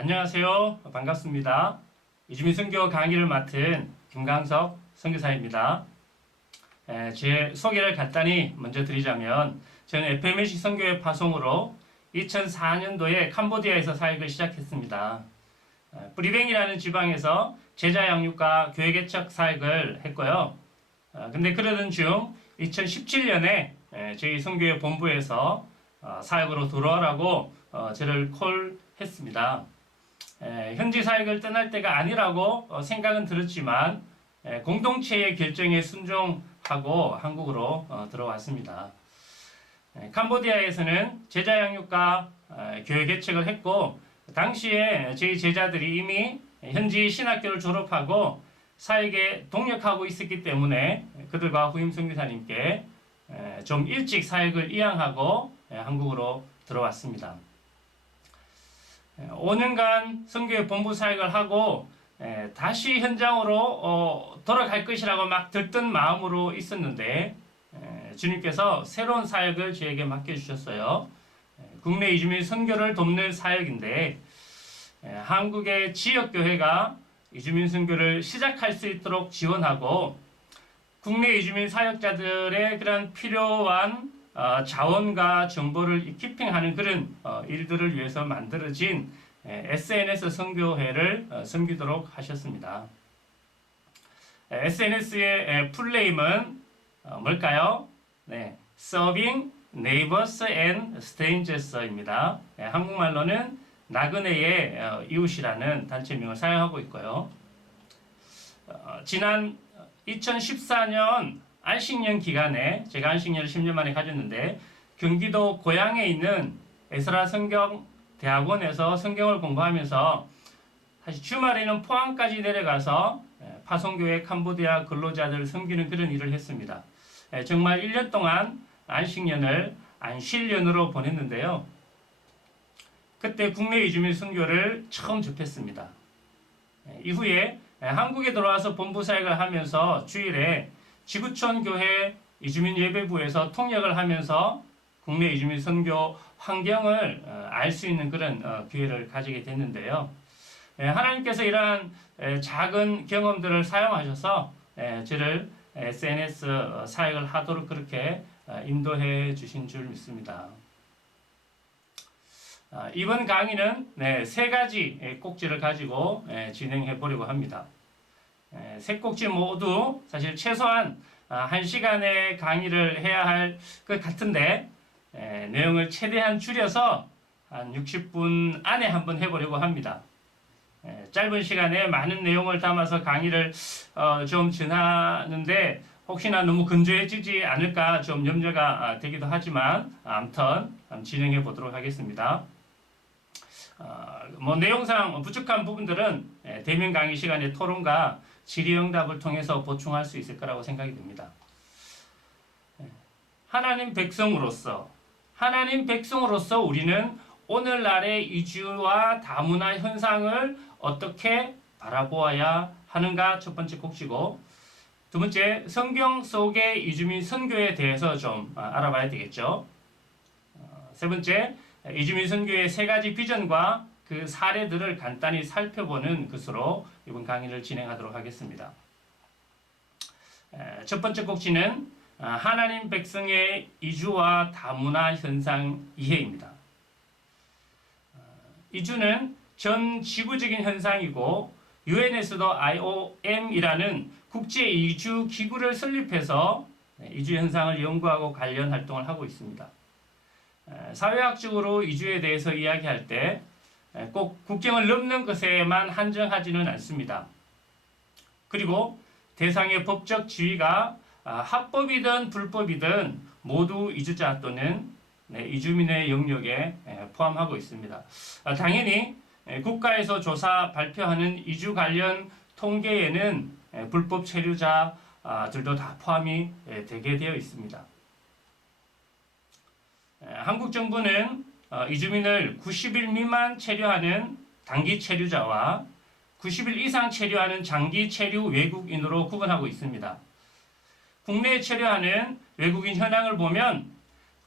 안녕하세요. 반갑습니다. 이주민 선교 강의를 맡은 김강석 선교사입니다. 제 소개를 간단히 먼저 드리자면 저는 FMC 선교회 파송으로 2004년도에 캄보디아에서 사역을 시작했습니다. 뿌리뱅이라는 지방에서 제자 양육과 교회 개척 사역을 했고요. 근데 그러던 중 2017년에 저희 선교회 본부에서 사역으로 들어오라고 저를 콜했습니다. 현지 사역을 떠날 때가 아니라고 생각은 들었지만 공동체의 결정에 순종하고 한국으로 들어왔습니다. 캄보디아에서는 제자 양육과 교회 개척을 했고 당시에 저희 제자들이 이미 현지 신학교를 졸업하고 사역에 동력하고 있었기 때문에 그들과 후임 선교사님께 좀 일찍 사역을 이양하고 한국으로 들어왔습니다. 5년간 선교회 본부 사역을 하고 다시 현장으로 돌아갈 것이라고 막 들뜬 마음으로 있었는데 주님께서 새로운 사역을 저에게 맡겨주셨어요. 국내 이주민 선교를 돕는 사역인데 한국의 지역교회가 이주민 선교를 시작할 수 있도록 지원하고 국내 이주민 사역자들의 그런 필요한 자원과 정보를 키핑하는 그런 일들을 위해서 만들어진 SNS 선교회를 섬기도록 하셨습니다. SNS의 풀네임은 뭘까요? 네, Serving Neighbors and Strangers입니다. 한국말로는 나그네의 이웃이라는 단체명을 사용하고 있고요. 지난 2014년 안식년 기간에 제가 안식년을 10년 만에 가졌는데 경기도 고양에 있는 에스라 성경대학원에서 성경을 공부하면서 사실 주말에는 포항까지 내려가서 파송교회 캄보디아 근로자들을 섬기는 그런 일을 했습니다. 정말 1년 동안 안식년을 안식년으로 보냈는데요. 그때 국내 이주민 선교를 처음 접했습니다. 이후에 한국에 들어와서 본부 사역을 하면서 주일에 지구촌 교회 이주민 예배부에서 통역을 하면서 국내 이주민 선교 환경을 알 수 있는 그런 기회를 가지게 됐는데요. 하나님께서 이러한 작은 경험들을 사용하셔서 저를 SNS 사역을 하도록 그렇게 인도해 주신 줄 믿습니다. 이번 강의는 세 가지 꼭지를 가지고 진행해 보려고 합니다. 세 꼭지 모두 사실 최소한 1시간의 강의를 해야 할 것 같은데 내용을 최대한 줄여서 한 60분 안에 한번 해보려고 합니다. 짧은 시간에 많은 내용을 담아서 강의를 좀 전하는데 혹시나 너무 건조해지지 않을까 좀 염려가 되기도 하지만 아무튼 진행해 보도록 하겠습니다. 내용상 부족한 부분들은 대면 강의 시간에 토론과 질의응답을 통해서 보충할 수 있을 거라고 생각이 듭니다. 하나님 백성으로서 우리는 오늘날의 이주와 다문화 현상을 어떻게 바라보아야 하는가 첫 번째 꼭지고 두 번째 성경 속의 이주민 선교에 대해서 좀 알아봐야 되겠죠. 세 번째 이주민 선교의 세 가지 비전과 그 사례들을 간단히 살펴보는 것으로 이번 강의를 진행하도록 하겠습니다. 첫 번째 꼭지는 하나님 백성의 이주와 다문화 현상 이해입니다. 이주는 전 지구적인 현상이고 UN에서도 IOM이라는 국제 이주 기구를 설립해서 이주 현상을 연구하고 관련 활동을 하고 있습니다. 사회학적으로 이주에 대해서 이야기할 때 꼭 국경을 넘는 것에만 한정하지는 않습니다. 그리고 대상의 법적 지위가 합법이든 불법이든 모두 이주자 또는 이주민의 영역에 포함하고 있습니다. 당연히 국가에서 조사 발표하는 이주 관련 통계에는 불법 체류자들도 다 포함이 되게 되어 있습니다. 한국 정부는 이주민을 90일 미만 체류하는 단기 체류자와 90일 이상 체류하는 장기 체류 외국인으로 구분하고 있습니다. 국내에 체류하는 외국인 현황을 보면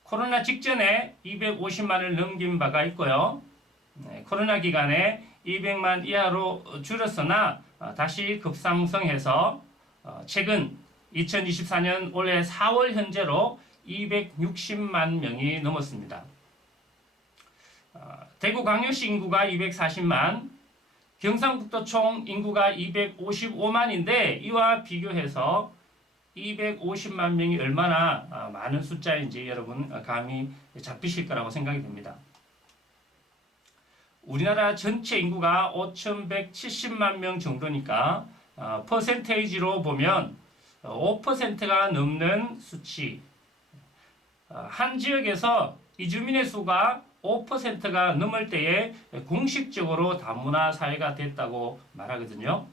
코로나 직전에 250만을 넘긴 바가 있고요. 코로나 기간에 200만 이하로 줄었으나 다시 급상승해서 최근 2024년 올해 4월 현재로 260만 명이 넘었습니다. 대구광역시 인구가 240만, 경상북도 총 인구가 255만인데 이와 비교해서 250만 명이 얼마나 많은 숫자인지 여러분 감이 잡히실 거라고 생각이 됩니다. 우리나라 전체 인구가 5,170만 명 정도니까 퍼센테이지로 보면 5%가 넘는 수치. 한 지역에서 이주민의 수가 5%가 넘을 때에 공식적으로 다문화 사회가 됐다고 말하거든요.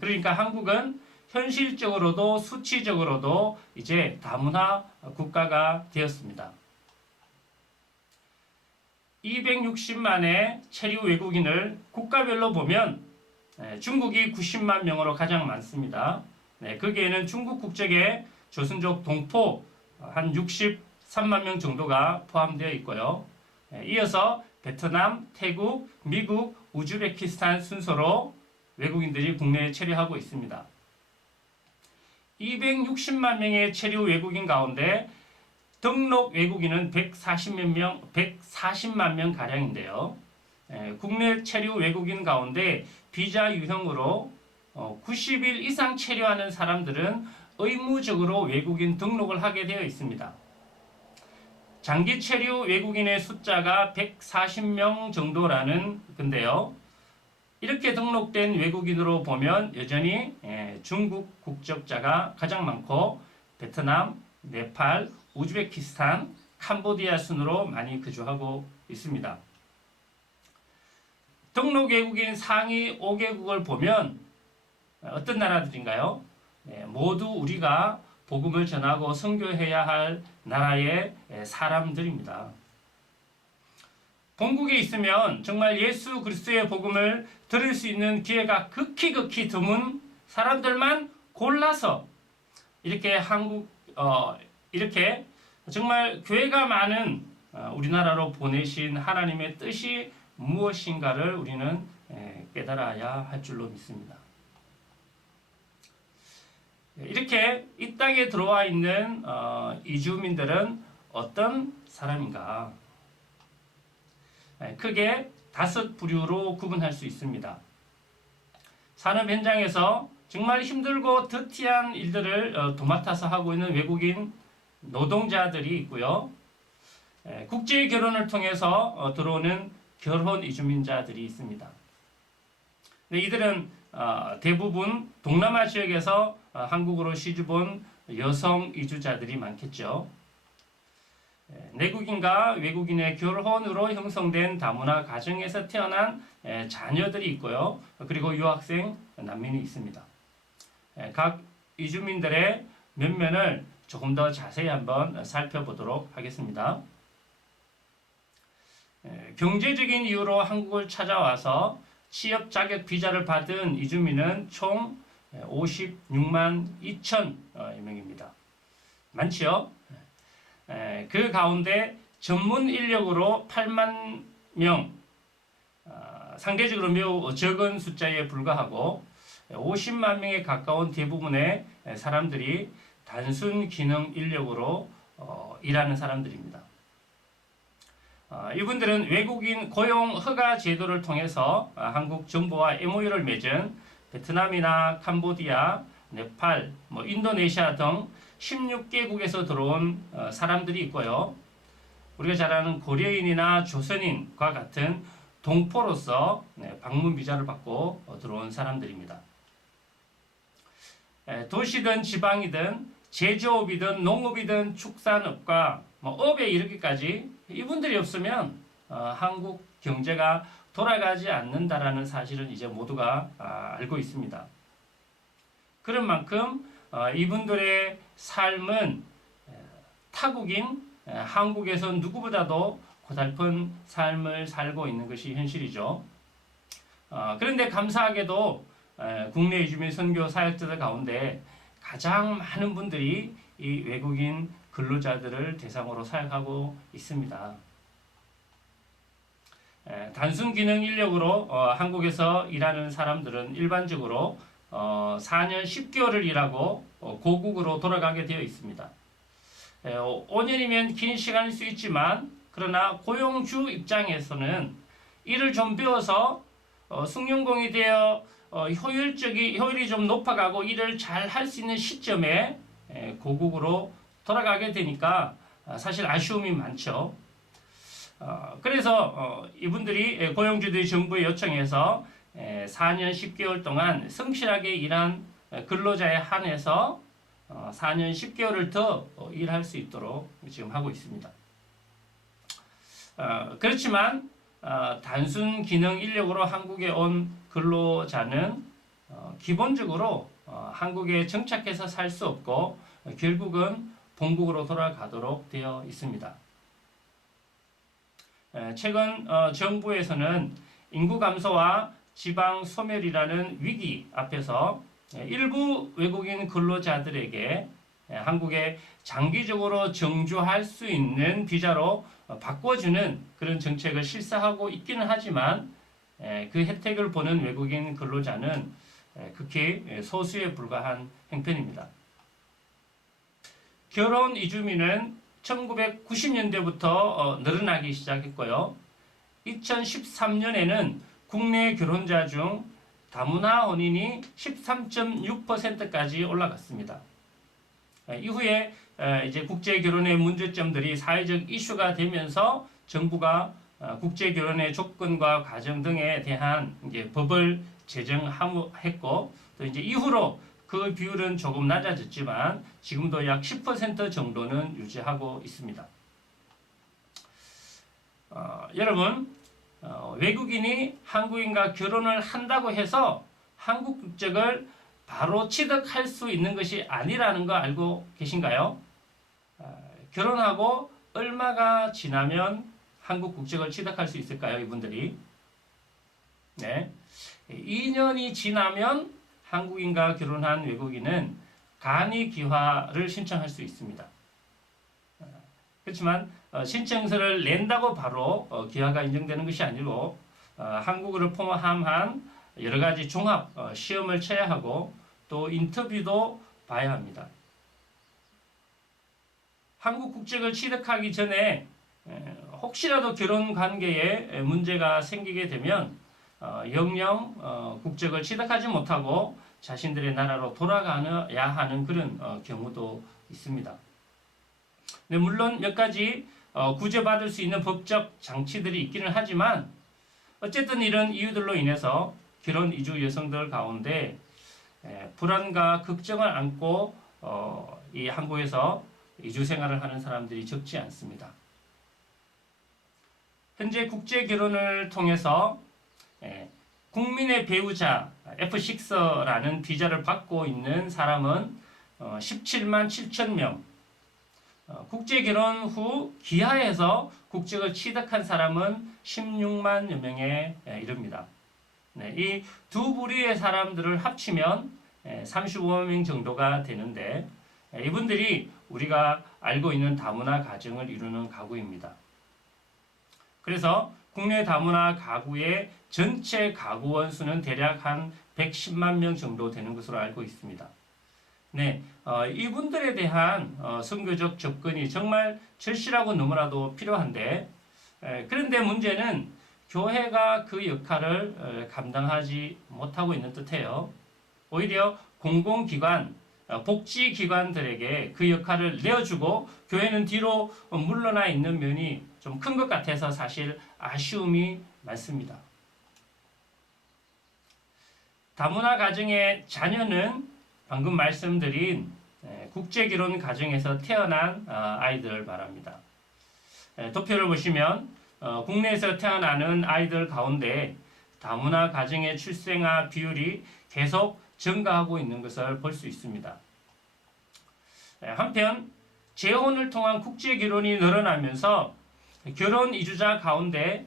그러니까 한국은 현실적으로도 수치적으로도 이제 다문화 국가가 되었습니다. 260만의 체류 외국인을 국가별로 보면 중국이 90만 명으로 가장 많습니다. 거기에는 중국 국적의 조선족 동포 한 63만 명 정도가 포함되어 있고요. 이어서 베트남, 태국, 미국, 우즈베키스탄 순서로 외국인들이 국내에 체류하고 있습니다. 260만 명의 체류 외국인 가운데 등록 외국인은 140만 명 가량인데요. 국내 체류 외국인 가운데 비자 유형으로 90일 이상 체류하는 사람들은 의무적으로 외국인 등록을 하게 되어 있습니다. 장기 체류 외국인의 숫자가 140명 정도라는 건데요. 이렇게 등록된 외국인으로 보면 여전히 중국 국적자가 가장 많고 베트남, 네팔, 우즈베키스탄, 캄보디아 순으로 많이 거주하고 있습니다. 등록 외국인 상위 5개국을 보면 어떤 나라들인가요? 모두 우리가 복음을 전하고 선교해야 할 나라의 사람들입니다. 본국에 있으면 정말 예수 그리스도의 복음을 들을 수 있는 기회가 극히 드문 사람들만 골라서 이렇게 이렇게 정말 교회가 많은 우리나라로 보내신 하나님의 뜻이 무엇인가를 우리는 깨달아야 할 줄로 믿습니다. 이렇게 이 땅에 들어와 있는 이주민들은 어떤 사람인가? 크게 5 부류로 구분할 수 있습니다. 산업 현장에서 정말 힘들고 더티한 일들을 도맡아서 하고 있는 외국인 노동자들이 있고요. 국제 결혼을 통해서 들어오는 결혼 이주민자들이 있습니다. 이들은 대부분 동남아 지역에서 한국으로 시집온 여성 이주자들이 많겠죠. 내국인과 외국인의 결혼으로 형성된 다문화 가정에서 태어난 자녀들이 있고요. 그리고 유학생, 난민이 있습니다. 각 이주민들의 면면을 조금 더 자세히 한번 살펴보도록 하겠습니다. 경제적인 이유로 한국을 찾아와서 취업 자격 비자를 받은 이주민은 총 56만 2천 명입니다. 많지요? 그 가운데 전문 인력으로 8만 명, 상대적으로 매우 적은 숫자에 불과하고 50만 명에 가까운 대부분의 사람들이 단순 기능 인력으로 일하는 사람들입니다. 이분들은 외국인 고용 허가 제도를 통해서 한국 정부와 MOU를 맺은 베트남이나 캄보디아, 네팔, 인도네시아 등 16개국에서 들어온 사람들이 있고요. 우리가 잘 아는 고려인이나 조선인과 같은 동포로서 방문 비자를 받고 들어온 사람들입니다. 도시든 지방이든 제조업이든 농업이든 축산업과 업에 이르기까지 이분들이 없으면 한국 경제가 돌아가지 않는다라는 사실은 이제 모두가 알고 있습니다. 그런 만큼 이분들의 삶은 타국인 한국에서 누구보다도 고달픈 삶을 살고 있는 것이 현실이죠. 그런데 감사하게도 국내 이주민 선교 사역자들 가운데 가장 많은 분들이 이 외국인 근로자들을 대상으로 사역하고 있습니다. 단순 기능 인력으로 한국에서 일하는 사람들은 일반적으로 4년 10개월을 일하고 고국으로 돌아가게 되어 있습니다. 5년이면 긴 시간일 수 있지만 그러나 고용주 입장에서는 일을 좀 배워서 숙련공이 되어 효율이 좀 높아가고 일을 잘 할 수 있는 시점에 고국으로 돌아가게 되니까 사실 아쉬움이 많죠. 그래서 이분들이 고용주들이 정부에 요청해서 4년 10개월 동안 성실하게 일한 근로자에 한해서 4년 10개월을 더 일할 수 있도록 지금 하고 있습니다. 그렇지만 단순 기능 인력으로 한국에 온 근로자는 기본적으로 한국에 정착해서 살 수 없고 결국은 본국으로 돌아가도록 되어 있습니다. 최근 정부에서는 인구 감소와 지방 소멸이라는 위기 앞에서 일부 외국인 근로자들에게 한국에 장기적으로 정주할 수 있는 비자로 바꿔주는 그런 정책을 실시하고 있기는 하지만 그 혜택을 보는 외국인 근로자는 극히 소수에 불과한 형편입니다. 결혼 이주민은 1990년대부터 늘어나기 시작했고요. 2013년에는 국내 결혼자 중 다문화 혼인이 13.6%까지 올라갔습니다. 이후에 이제 국제 결혼의 문제점들이 사회적 이슈가 되면서 정부가 국제 결혼의 조건과 과정 등에 대한 이제 법을 제정했고 또 이제 이후로 그 비율은 조금 낮아졌지만 지금도 약 10% 정도는 유지하고 있습니다. 여러분, 외국인이 한국인과 결혼을 한다고 해서 한국 국적을 바로 취득할 수 있는 것이 아니라는 거 알고 계신가요? 결혼하고 얼마가 지나면 한국 국적을 취득할 수 있을까요, 이분들이? 네. 2년이 지나면 한국인과 결혼한 외국인은 간이 기화를 신청할 수 있습니다. 그렇지만 신청서를 낸다고 바로 기화가 인정되는 것이 아니고 한국어를 포함한 여러 가지 종합 시험을 쳐야 하고 또 인터뷰도 봐야 합니다. 한국 국적을 취득하기 전에 혹시라도 결혼 관계에 문제가 생기게 되면 영영 국적을 취득하지 못하고 자신들의 나라로 돌아가야 하는 그런 경우도 있습니다. 네, 물론 몇 가지 구제받을 수 있는 법적 장치들이 있기는 하지만 어쨌든 이런 이유들로 인해서 결혼 이주 여성들 가운데 불안과 걱정을 안고 이 한국에서 이주 생활을 하는 사람들이 적지 않습니다. 현재 국제 결혼을 통해서 국민의 배우자 F6라는 비자를 받고 있는 사람은 17만 7천 명, 국제 결혼 후 기하에서 국적을 취득한 사람은 16만여 명에 이릅니다. 이 두 부류의 사람들을 합치면 35만 명 정도가 되는데 이분들이 우리가 알고 있는 다문화 가정을 이루는 가구입니다. 그래서 국내 다문화 가구의 전체 가구 원수는 대략 한 110만 명 정도 되는 것으로 알고 있습니다. 네, 이분들에 대한 선교적 접근이 정말 절실하고 너무나도 필요한데 그런데 문제는 교회가 그 역할을 감당하지 못하고 있는 듯해요. 오히려 공공기관, 복지기관들에게 그 역할을 내어주고 교회는 뒤로 물러나 있는 면이 좀 큰 것 같아서 사실 아쉬움이 많습니다. 다문화 가정의 자녀는 방금 말씀드린 국제결혼 가정에서 태어난 아이들을 말합니다. 도표를 보시면 국내에서 태어나는 아이들 가운데 다문화 가정의 출생아 비율이 계속 증가하고 있는 것을 볼 수 있습니다. 한편 재혼을 통한 국제결혼이 늘어나면서 결혼 이주자 가운데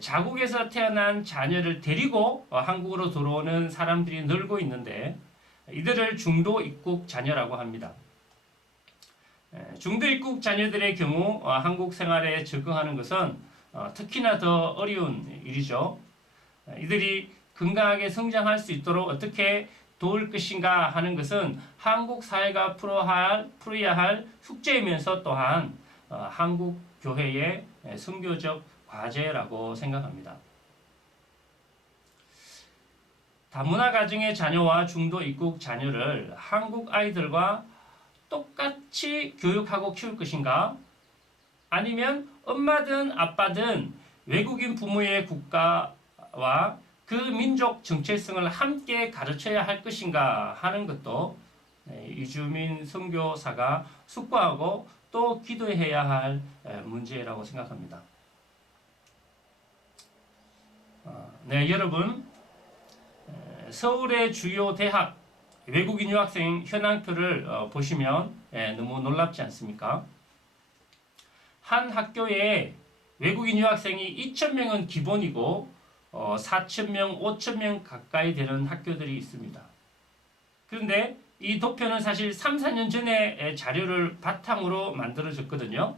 자국에서 태어난 자녀를 데리고 한국으로 들어오는 사람들이 늘고 있는데 이들을 중도 입국 자녀라고 합니다. 중도 입국 자녀들의 경우 한국 생활에 적응하는 것은 특히나 더 어려운 일이죠. 이들이 건강하게 성장할 수 있도록 어떻게 도울 것인가 하는 것은 한국 사회가 풀어야 할 숙제이면서 또한 한국 교회의 선교적 과제라고 생각합니다. 다문화 가정의 자녀와 중도 입국 자녀를 한국 아이들과 똑같이 교육하고 키울 것인가? 아니면 엄마든 아빠든 외국인 부모의 국가와 그 민족 정체성을 함께 가르쳐야 할 것인가 하는 것도 이주민 선교사가 숙고하고 또 기도해야 할 문제라고 생각합니다. 네, 여러분, 서울의 주요 대학 외국인 유학생 현황표를 보시면 너무 놀랍지 않습니까? 한 학교에 외국인 유학생이 2,000명은 기본이고 4,000명, 5,000명 가까이 되는 학교들이 있습니다. 그런데 이 도표는 사실 3, 4년 전에 자료를 바탕으로 만들어졌거든요.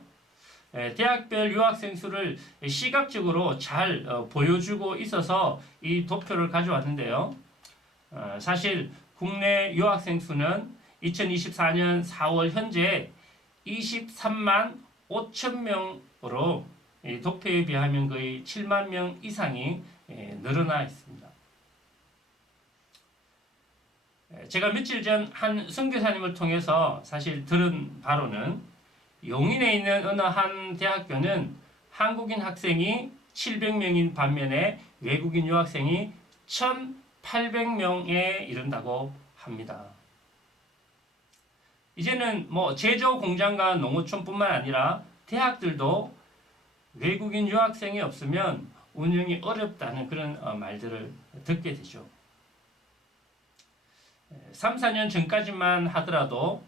대학별 유학생 수를 시각적으로 잘 보여주고 있어서 이 도표를 가져왔는데요. 사실 국내 유학생 수는 2024년 4월 현재 23만 5천 명으로 도표에 비하면 거의 7만 명 이상이 늘어나 있습니다. 제가 며칠 전 한 선교사님을 통해서 사실 들은 바로는 용인에 있는 어느 한 대학교는 한국인 학생이 700명인 반면에 외국인 유학생이 1,800명에 이른다고 합니다. 이제는 제조 공장과 농어촌뿐만 아니라 대학들도 외국인 유학생이 없으면 운영이 어렵다는 그런 말들을 듣게 되죠. 3, 4년 전까지만 하더라도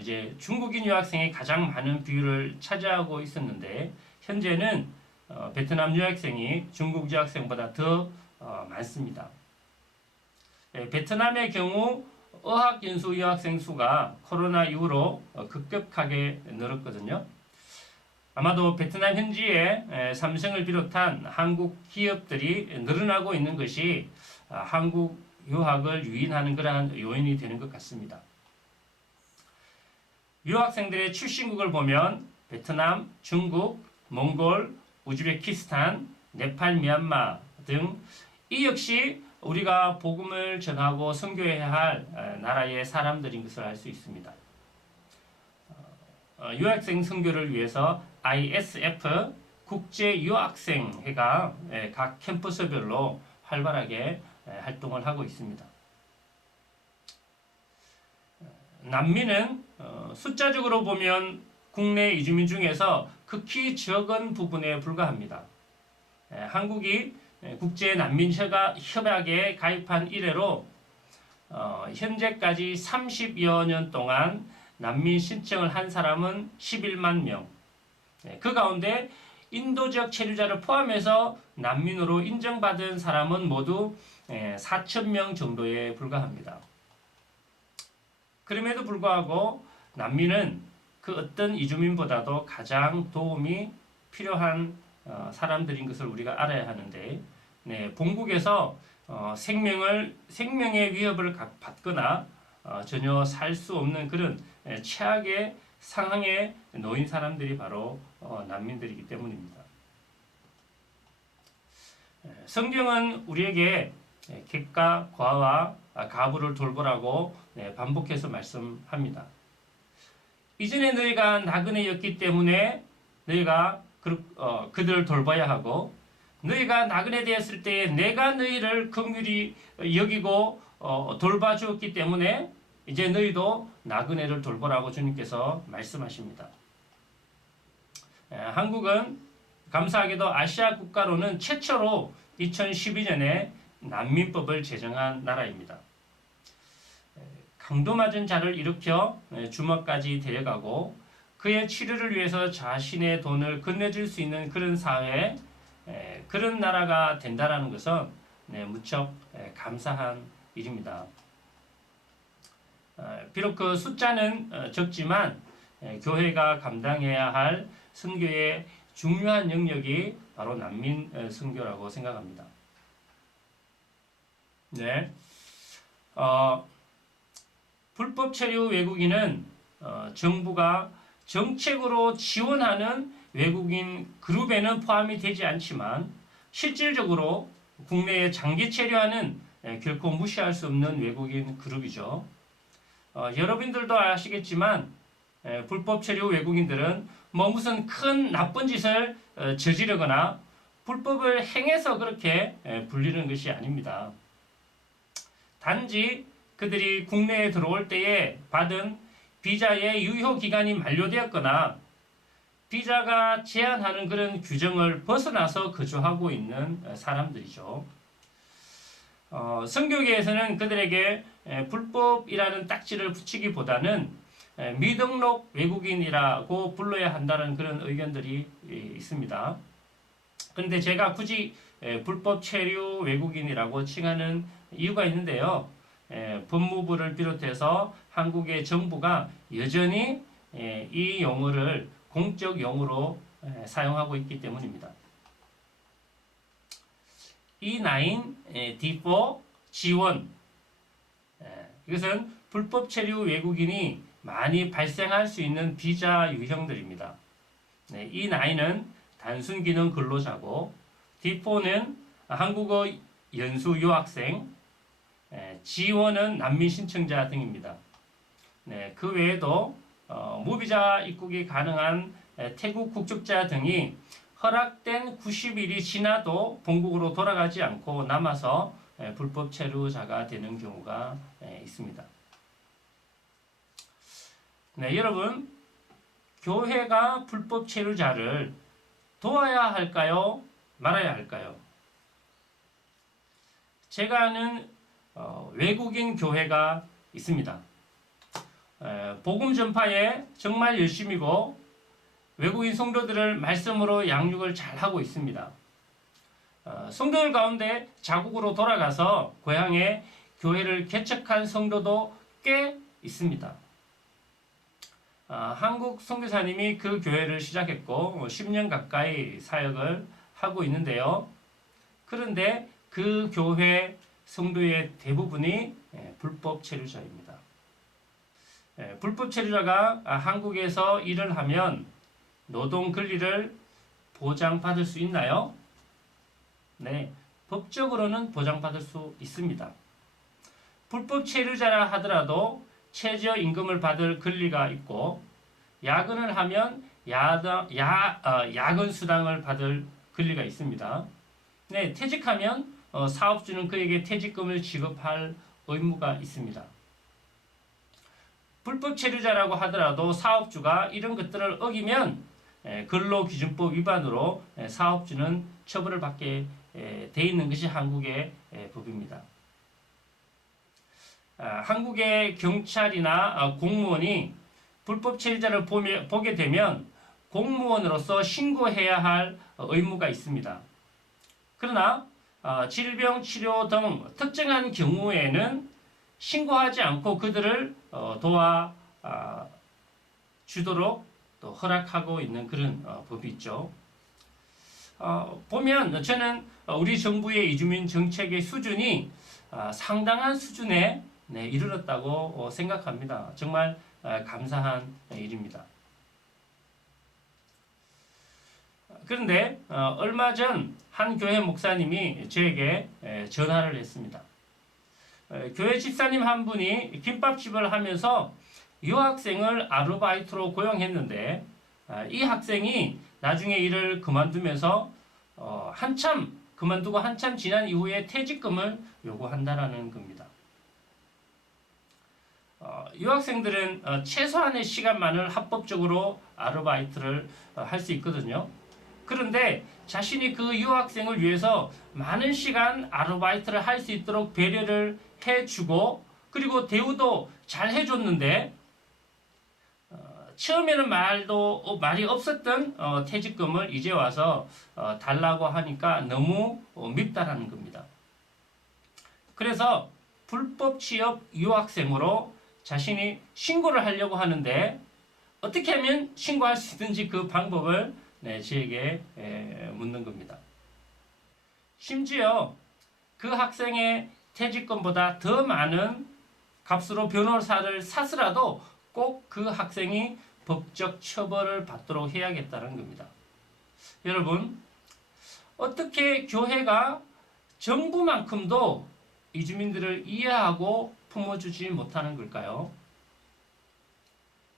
이제 중국인 유학생이 가장 많은 비율을 차지하고 있었는데 현재는 베트남 유학생이 중국 유학생보다 더 많습니다. 베트남의 경우 어학연수 유학생 수가 코로나 이후로 급격하게 늘었거든요. 아마도 베트남 현지에 삼성을 비롯한 한국 기업들이 늘어나고 있는 것이 한국 유학을 유인하는 그러한 요인이 되는 것 같습니다. 유학생들의 출신국을 보면 베트남, 중국, 몽골, 우즈베키스탄, 네팔, 미얀마 등 이 역시 우리가 복음을 전하고 선교해야 할 나라의 사람들인 것을 알 수 있습니다. 유학생 선교를 위해서 ISF 국제유학생회가 각 캠퍼스별로 활발하게 활동을 하고 있습니다. 난민은 숫자적으로 보면 국내 이주민 중에서 극히 적은 부분에 불과합니다. 한국이 국제난민협약에 가입한 이래로 현재까지 30여 년 동안 난민 신청을 한 사람은 11만 명. 그 가운데 인도적 체류자를 포함해서 난민으로 인정받은 사람은 모두 4,000명 정도에 불과합니다. 그럼에도 불구하고 난민은 그 어떤 이주민보다도 가장 도움이 필요한 사람들인 것을 우리가 알아야 하는데, 본국에서 생명의 위협을 받거나 전혀 살 수 없는 그런 최악의 상황에 놓인 사람들이 바로 난민들이기 때문입니다. 성경은 우리에게 객과 과와 가부를 돌보라고 반복해서 말씀합니다. 이전에 너희가 나그네였기 때문에 너희가 그들을 돌봐야 하고, 너희가 나그네 되었을 때에 내가 너희를 긍휼히 여기고 돌봐주었기 때문에 이제 너희도 나그네를 돌보라고 주님께서 말씀하십니다. 한국은 감사하게도 아시아 국가로는 최초로 2012년에 난민법을 제정한 나라입니다. 강도 맞은 자를 일으켜 주먹까지 데려가고 그의 치료를 위해서 자신의 돈을 건네줄 수 있는 그런 사회, 그런 나라가 된다는 것은 무척 감사한 일입니다. 비록 그 숫자는 적지만 교회가 감당해야 할 선교의 중요한 영역이 바로 난민 선교라고 생각합니다. 네, 불법 체류 외국인은 정부가 정책으로 지원하는 외국인 그룹에는 포함이 되지 않지만 실질적으로 국내에 장기 체류하는 결코 무시할 수 없는 외국인 그룹이죠. 여러분들도 아시겠지만 불법 체류 외국인들은 무슨 큰 나쁜 짓을 저지르거나 불법을 행해서 그렇게 불리는 것이 아닙니다. 단지 그들이 국내에 들어올 때에 받은 비자의 유효 기간이 만료되었거나 비자가 제한하는 그런 규정을 벗어나서 거주하고 있는 사람들이죠. 선교계에서는 그들에게 불법이라는 딱지를 붙이기보다는 미등록 외국인이라고 불러야 한다는 그런 의견들이 있습니다. 그런데 제가 굳이 불법 체류 외국인이라고 칭하는 이유가 있는데요. 법무부를 비롯해서 한국의 정부가 여전히 이 용어를 공적 용어로 사용하고 있기 때문입니다. E9, D4, G1 이것은 불법 체류 외국인이 많이 발생할 수 있는 비자 유형들입니다. E9은 단순 기능 근로자고 D4는 한국어 연수 유학생, G1은 난민 신청자 등입니다. 그 외에도 무비자 입국이 가능한 태국 국적자 등이 허락된 90일이 지나도 본국으로 돌아가지 않고 남아서 불법 체류자가 되는 경우가 있습니다. 여러분, 교회가 불법 체류자를 도와야 할까요? 말아야 할까요? 제가 아는 외국인 교회가 있습니다. 복음 전파에 정말 열심이고 외국인 성도들을 말씀으로 양육을 잘 하고 있습니다. 성도들 가운데 자국으로 돌아가서 고향에 교회를 개척한 성도도 꽤 있습니다. 한국 선교사님이 그 교회를 시작했고 10년 가까이 사역을 하고 있는데요. 그런데 그 교회 성도의 대부분이 불법 체류자입니다. 불법 체류자가 한국에서 일을 하면 노동 권리를 보장받을 수 있나요? 네, 법적으로는 보장받을 수 있습니다. 불법 체류자라 하더라도 최저임금을 받을 권리가 있고 야근을 하면 야근 수당을 받을 권리가 있습니다. 네, 퇴직하면 사업주는 그에게 퇴직금을 지급할 의무가 있습니다. 불법 체류자라고 하더라도 사업주가 이런 것들을 어기면 근로기준법 위반으로 사업주는 처벌을 받게 돼 있는 것이 한국의 법입니다. 한국의 경찰이나 공무원이 불법 체류자를 보게 되면 공무원으로서 신고해야 할 의무가 있습니다. 그러나 질병 치료 등 특정한 경우에는 신고하지 않고 그들을 도와 주도록 또 허락하고 있는 그런 법이 있죠. 보면 저는 우리 정부의 이주민 정책의 수준이 상당한 수준에 이르렀다고 생각합니다. 정말 감사한 일입니다. 그런데 얼마 전 한 교회 목사님이 저에게 전화를 했습니다. 교회 집사님 한 분이 김밥집을 하면서 유학생을 아르바이트로 고용했는데 이 학생이 나중에 일을 그만두면서 그만두고 한참 지난 이후에 퇴직금을 요구한다라는 겁니다. 유학생들은 최소한의 시간만을 합법적으로 아르바이트를 할 수 있거든요. 그런데 자신이 그 유학생을 위해서 많은 시간 아르바이트를 할 수 있도록 배려를 해주고 그리고 대우도 잘 해줬는데 처음에는 말이 없었던 퇴직금을 이제 와서 달라고 하니까 너무 밉다라는 겁니다. 그래서 불법 취업 유학생으로 자신이 신고를 하려고 하는데 어떻게 하면 신고할 수 있는지 그 방법을 저에게 묻는 겁니다. 심지어 그 학생의 퇴직금보다 더 많은 값으로 변호사를 사서라도 꼭 그 학생이 법적 처벌을 받도록 해야겠다는 겁니다. 여러분, 어떻게 교회가 정부만큼도 이주민들을 이해하고 품어주지 못하는 걸까요?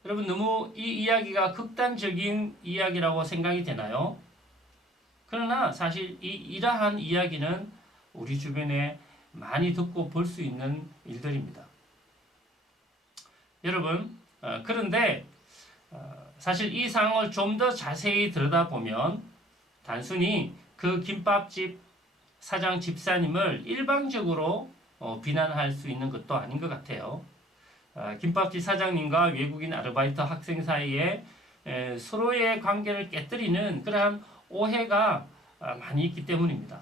여러분, 너무 이 이야기가 극단적인 이야기라고 생각이 되나요? 그러나 사실 이러한 이야기는 우리 주변에 많이 듣고 볼 수 있는 일들입니다. 여러분, 그런데 사실 이 상황을 좀 더 자세히 들여다보면 단순히 그 김밥집 사장 집사님을 일방적으로 비난할 수 있는 것도 아닌 것 같아요. 김밥집 사장님과 외국인 아르바이트 학생 사이에 서로의 관계를 깨뜨리는 그러한 오해가 많이 있기 때문입니다.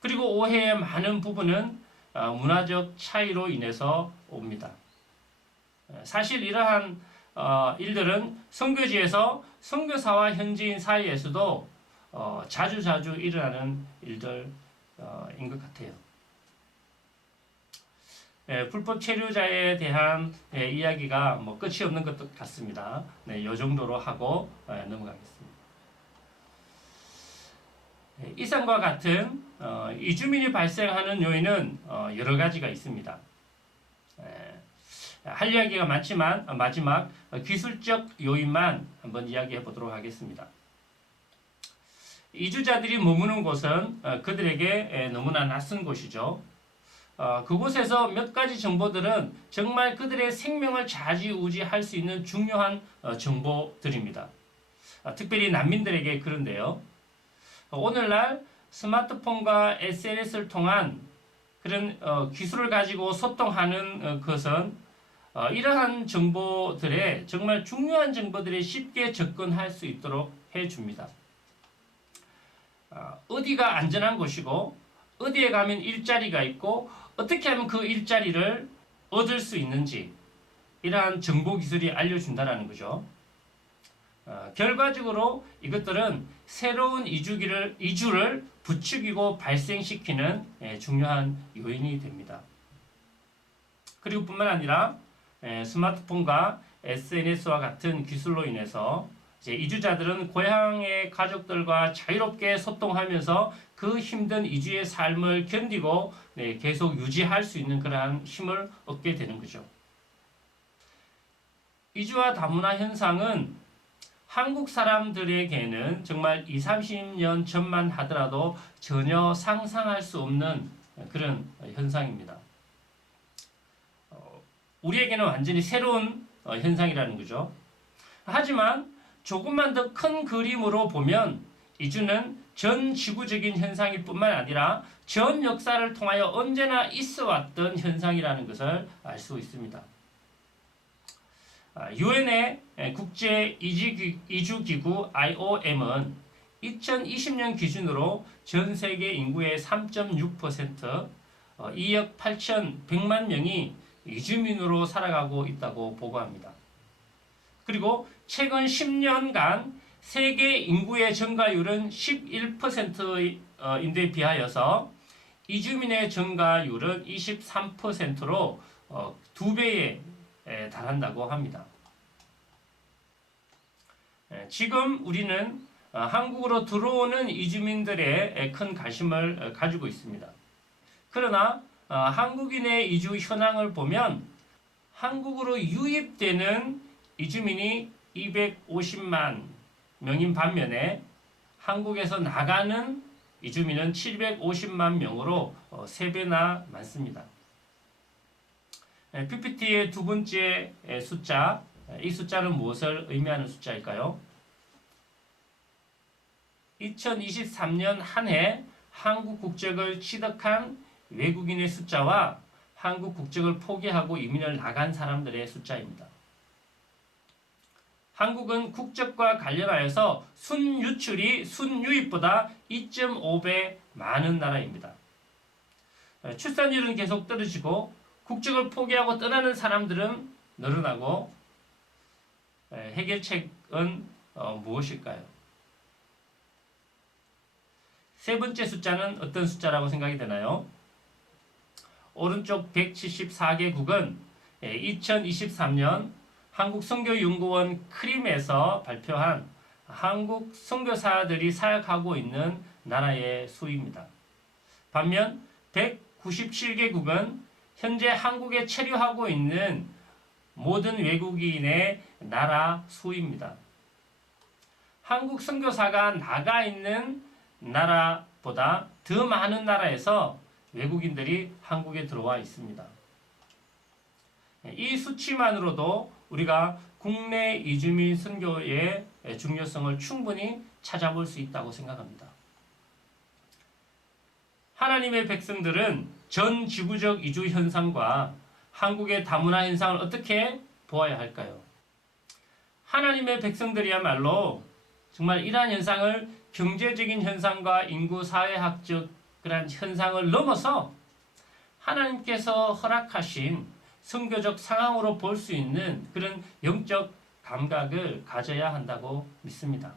그리고 오해의 많은 부분은 문화적 차이로 인해서 옵니다. 사실 이러한 일들은 선교지에서 선교사와 현지인 사이에서도 자주 일어나는 일들인 것 같아요. 불법 체류자에 대한 이야기가 끝이 없는 것 같습니다. 이 정도로 하고 넘어가겠습니다. 이상과 같은 이주민이 발생하는 요인은 여러 가지가 있습니다. 할 이야기가 많지만 마지막 기술적 요인만 한번 이야기해 보도록 하겠습니다. 이주자들이 머무는 곳은 그들에게 너무나 낯선 곳이죠. 그곳에서 몇 가지 정보들은 정말 그들의 생명을 좌지우지할 수 있는 중요한 정보들입니다. 특별히 난민들에게 그런데요. 오늘날 스마트폰과 SNS를 통한 그런 기술을 가지고 소통하는 것은 이러한 정보들에 정말 중요한 정보들에 쉽게 접근할 수 있도록 해줍니다. 어디가 안전한 곳이고 어디에 가면 일자리가 있고 어떻게 하면 그 일자리를 얻을 수 있는지 이러한 정보 기술이 알려준다는 거죠. 결과적으로 이것들은 새로운 이주를 부추기고 발생시키는 중요한 요인이 됩니다. 그리고 뿐만 아니라 스마트폰과 SNS와 같은 기술로 인해서 이주자들은 고향의 가족들과 자유롭게 소통하면서 그 힘든 이주의 삶을 견디고 계속 유지할 수 있는 그러한 힘을 얻게 되는 거죠. 이주와 다문화 현상은 한국 사람들에게는 정말 20, 30년 전만 하더라도 전혀 상상할 수 없는 그런 현상입니다. 우리에게는 완전히 새로운 현상이라는 거죠. 하지만 조금만 더 큰 그림으로 보면 이주는 전 지구적인 현상일 뿐만 아니라 전 역사를 통하여 언제나 있어 왔던 현상이라는 것을 알 수 있습니다. 유엔의 국제 이주기구 IOM은 2020년 기준으로 전 세계 인구의 3.6%, 2억 8,100만 명이 이주민으로 살아가고 있다고 보고합니다. 그리고 최근 10년간 세계 인구의 증가율은 11%인데 비하여서 이주민의 증가율은 23%로 2배에 달한다고 합니다. 지금 우리는 한국으로 들어오는 이주민들의 큰 관심을 가지고 있습니다. 그러나 한국인의 이주 현황을 보면 한국으로 유입되는 이주민이 250만 명인 반면에 한국에서 나가는 이주민은 750만 명으로 3배나 많습니다. PPT의 두 번째 숫자, 이 숫자는 무엇을 의미하는 숫자일까요? 2023년 한 해 한국 국적을 취득한 외국인의 숫자와 한국 국적을 포기하고 이민을 나간 사람들의 숫자입니다. 한국은 국적과 관련하여서 순유출이 순유입보다 2.5배 많은 나라입니다. 출산율은 계속 떨어지고 국적을 포기하고 떠나는 사람들은 늘어나고 해결책은 무엇일까요? 세 번째 숫자는 어떤 숫자라고 생각이 되나요? 오른쪽 174개국은 2023년 한국선교연구원 크림에서 발표한 한국 선교사들이 사역하고 있는 나라의 수입니다. 반면 197개국은 현재 한국에 체류하고 있는 모든 외국인의 나라 수입니다. 한국 선교사가 나가 있는 나라보다 더 많은 나라에서 외국인들이 한국에 들어와 있습니다. 이 수치만으로도 우리가 국내 이주민 선교의 중요성을 충분히 찾아볼 수 있다고 생각합니다. 하나님의 백성들은 전 지구적 이주 현상과 한국의 다문화 현상을 어떻게 보아야 할까요? 하나님의 백성들이야말로 정말 이러한 현상을 경제적인 현상과 인구 사회학적 그런 현상을 넘어서 하나님께서 허락하신 선교적 상황으로 볼 수 있는 그런 영적 감각을 가져야 한다고 믿습니다.